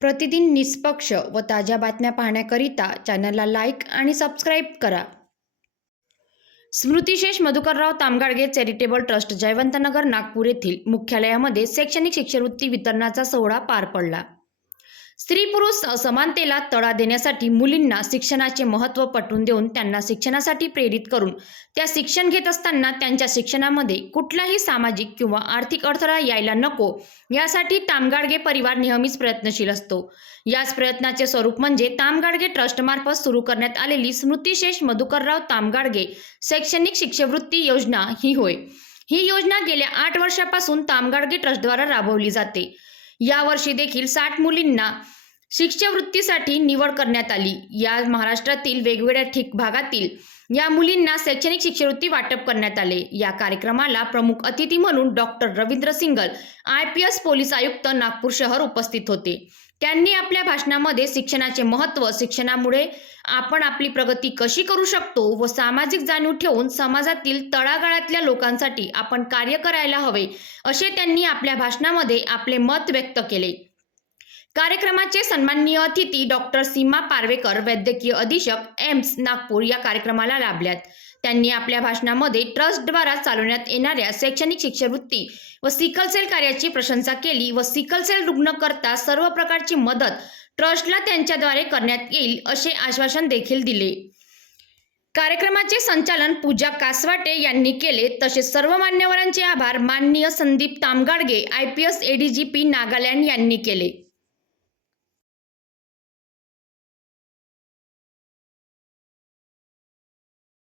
प्रतिदिन निष्पक्ष व ताज्या बातम्या पाहण्याकरिता चॅनलला लाईक आणि सबस्क्राईब करा. स्मृतिशेष मधुकरराव तामगाडगे चॅरिटेबल ट्रस्ट जयवंतनगर नागपूर येथील मुख्यालयामध्ये शैक्षणिक शिष्यवृत्ती वितरणाचा सोहळा पार पडला. स्त्री पुरुष असमानतेला तडा देण्यासाठी मुलींना शिक्षणाचे महत्त्व पटवून देऊन त्यांना शिक्षणासाठी प्रेरित करून त्या शिक्षण घेत असताना त्यांच्या शिक्षणामध्ये कुठलाही सामाजिक किंवा आर्थिक अडथळा यायला नको यासाठी तामगाडगे परिवार नेहमीच प्रयत्नशील असतो. याच प्रयत्नाचे स्वरूप म्हणजे तामगाडगे ट्रस्टमार्फत सुरू करण्यात आलेली स्मृतिशेष मधुकरराव तामगाडगे शैक्षणिक शिष्यवृत्ती योजना ही होय. ही योजना गेल्या आठ वर्षापासून तामगाडगे ट्रस्टद्वारा राबवली जाते. यावर्षी देखील साठ मुलींना शिष्यवृत्तीसाठी निवड करण्यात आली. या महाराष्ट्रातील वेगवेगळ्या ठिक भागातील या मुलींना शैक्षणिक शिष्यवृत्ती वाटप करण्यात आले. या कार्यक्रमाला प्रमुख अतिथी म्हणून doctor Ravindra Singal I P S police आयुक्त नागपूर शहर उपस्थित होते. त्यांनी आपल्या भाषणामध्ये शिक्षणाचे महत्त्व शिक्षणामुळे आपण आपली प्रगती कशी करू शकतो व सामाजिक जाणीव ठेवून समाजातील तळागाळातल्या लोकांसाठी आपण कार्य करायला हवे असे त्यांनी आपल्या भाषणामध्ये आपले मत व्यक्त केले. कार्यक्रमाचे सन्माननीय अतिथी डॉक्टर सीमा पारवेकर वैद्यकीय अधीक्षक एम्स नागपूर या कार्यक्रमाला लाभल्यात. त्यांनी आपल्या भाषणामध्ये ट्रस्टद्वारा चालवण्यात येणाऱ्या शैक्षणिक शिष्यवृत्ती व सिकलसेल कार्याची प्रशंसा केली व सिकलसेल रुग्ण करता सर्व प्रकारची मदत ट्रस्टला त्यांच्याद्वारे करण्यात येईल असे आश्वासन देखील दिले. कार्यक्रमाचे संचालन पूजा कासवाटे यांनी केले. तसेच सर्व मान्यवरांचे आभार माननीय Sandeep Tamgadge I P S ADGP Nagaland यांनी केले.